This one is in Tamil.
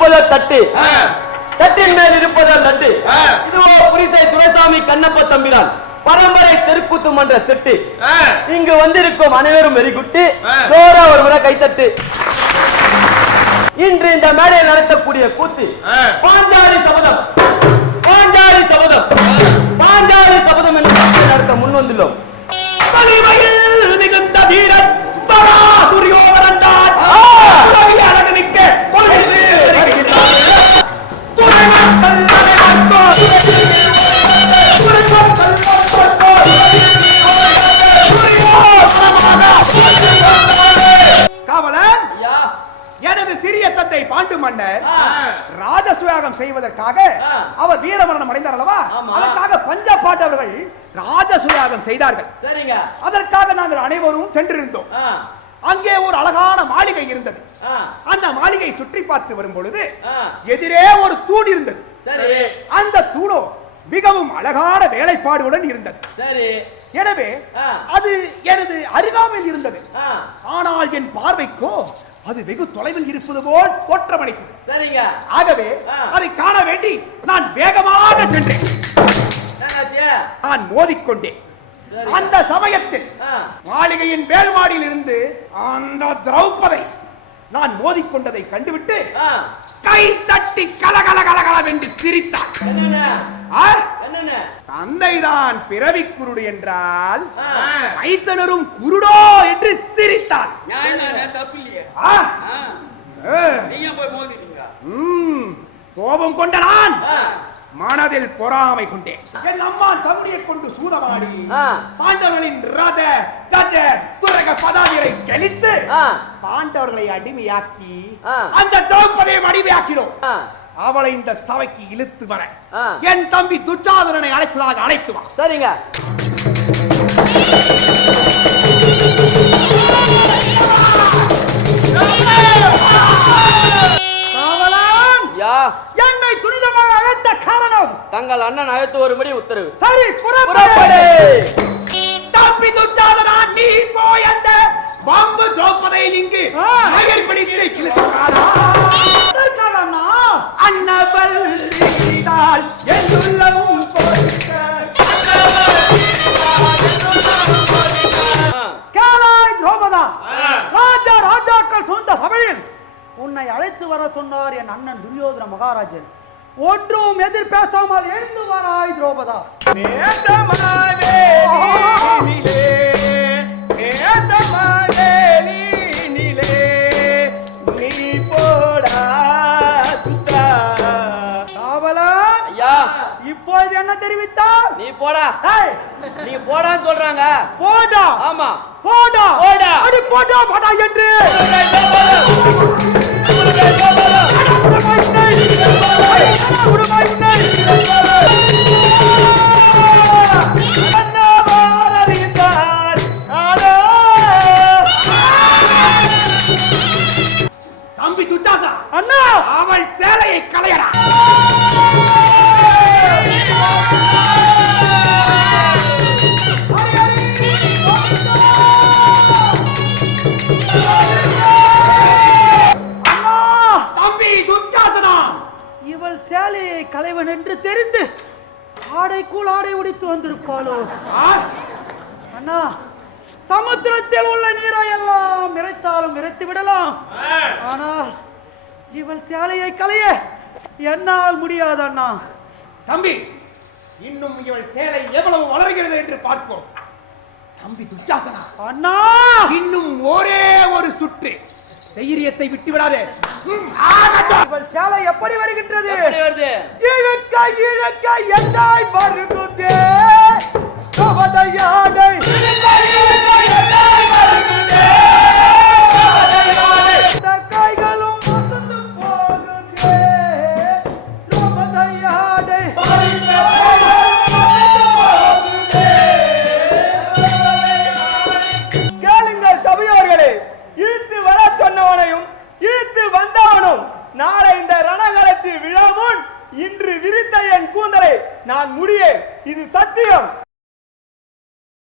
இருப்பதோ தட்டு, தட்டின் மேல் இருப்பதோ லட்டு. இதுவோ புரிசை துரைசாமி கண்ணப்ப தம்பிரான் பரம்பரை தெருக்கூத்து மன்ற செட்டு. இங்கு வந்திருக்கும் அனைவரும் வெறிகுட்டு ஜோரா ஒரு முறை கைத்தட்டு. இன்று இந்த மேடையில் நடத்தக்கூடிய கூத்து பாஞ்சாலி சபதம். பாஞ்சாலி சபதம், பாஞ்சாலி சபதம் என்று நடத்த முன் வந்துள்ளோம். மிகுந்த வீரன் துரியோதனன் அழகு மிக்க காவலன், எனது சிறிய தந்தை பாண்டு மன்னர் ராஜசுயாகம் செய்வதற்காக அவர் வீரமரணம் அடைந்தார் அல்லவா? அதற்காக பஞ்ச பாண்டவர்கள் ராஜசுயாகம் செய்தார்கள். அதற்காக நாங்கள் அனைவரும் சென்றிருந்தோம். அங்கே ஒரு அழகான மாளிகை இருந்தது. அந்த மாளிகை சுற்றி பார்த்து வரும் பொழுது எதிரே ஒரு தூண் இருந்தது. அந்த தூணோ மிகவும் அழகான வேலைப்பாடுடன் இருந்தது. எனவே அது எனது அருகாமையில் இருந்தது. ஆனால் என் பார்வைக்கோ அது வெகு தொலைவில் இருப்பது போல் தோற்றமளித்தது. ஆகவே அதை காண வேண்டி நான் வேகமாக சென்றேன். நான் மோதிக்கொண்டேன். அந்த சமயத்தில் மாளிகையின் மேல்மாடியில் இருந்து அந்த திரௌபதி நான் மோதிக்கொண்டதை கண்டுவிட்டு கை தட்டி கலகல கலகலவென்று சிரித்தார். தந்தைதான் பிறவி குருடு என்றால் மைத்தனரும் குருடோ என்று சிரித்தார். கோபம் கொண்ட நான் மனதில் பொறாமை கொண்டேன். என் அம்மா தம்பியை கொண்டு சூதமாடி பாண்டவர்களின் ரத கஜ துரக பதாதிகளை கழித்து பாண்டவர்களை அடிமையாக்கி அந்த திரௌபதியை அடிமையாக்கினோம். அவளை இந்த சபைக்கு இழுத்து வர என் தம்பி துச்சாதனனை அழைப்பதாக அழைத்து வா. சரிங்க. என்னை துரிதமாக அழைத்த காரணம் தங்கள் அண்ணன் அழைத்து வரும்படி உத்தரவு. சரி, புறப்படு. தம்பி துச்சாதனா, நீ போய் அந்த பாம்பு திரௌபதியை இங்கு மகிழ் பிடித்து கிளப்பாரா? அன்னவள் செய்தால் என்றுள்ளவும் கேளாய் திரௌபதா, ராஜா ராஜாக்கள் சொந்த சபையில் உன்னை அழைத்து வர சொன்னார் என் அண்ணன் துரியோதன மகாராஜன். ஒன்றும் எதிர் பேசாமல் எழுந்து வராய் திரௌபதா. இப்போது என்ன தெரிவித்தார்? நீ போடா. நீ போடான்னு சொல்றாங்க. போடா. ஆமா, போடா போடா. அடி போடா போடா என்று தம்பி துச்சாசா, அண்ணா அவள் சேலையை களையடா. இவள் சேலையை களைவன் என்று தெரிந்து ஆடைக்குள் ஆடை உடித்து வந்திருப்பாளோ? அண்ணா, சமுத்திரத்தில் உள்ள நீரை எல்லாம் நிறைத்தாலும் நிறைத்து விடலாம். ஆனால் இவள் சேலையை களைய என்னால் முடியாது அண்ணா. தம்பி, இன்னும் இவள் சேலை எவ்வளவு வளர்கிறது என்று பார்ப்போம். தம்பி துச்சாசனா, அண்ணா இன்னும் ஒரே ஒரு சுற்று. தைரியத்தை விட்டு விடாதே. இவள் சேலை எப்படி வருகின்றது? இழுக்க இழுக்க என்னாய் வருகுதே கவதையாடை. கைகளும் அசந்து போகுதே கவதையாடை. கேளுங்கள் சபையோர்களே, இழுத்து வர சொன்னவனையும் இழுத்து வந்தவனும் நாளை இந்த ரணகளத்தில் விழாமுன் இன்று விரித்த என் கூந்தலை நான் முடியேன். இது சத்தியம்.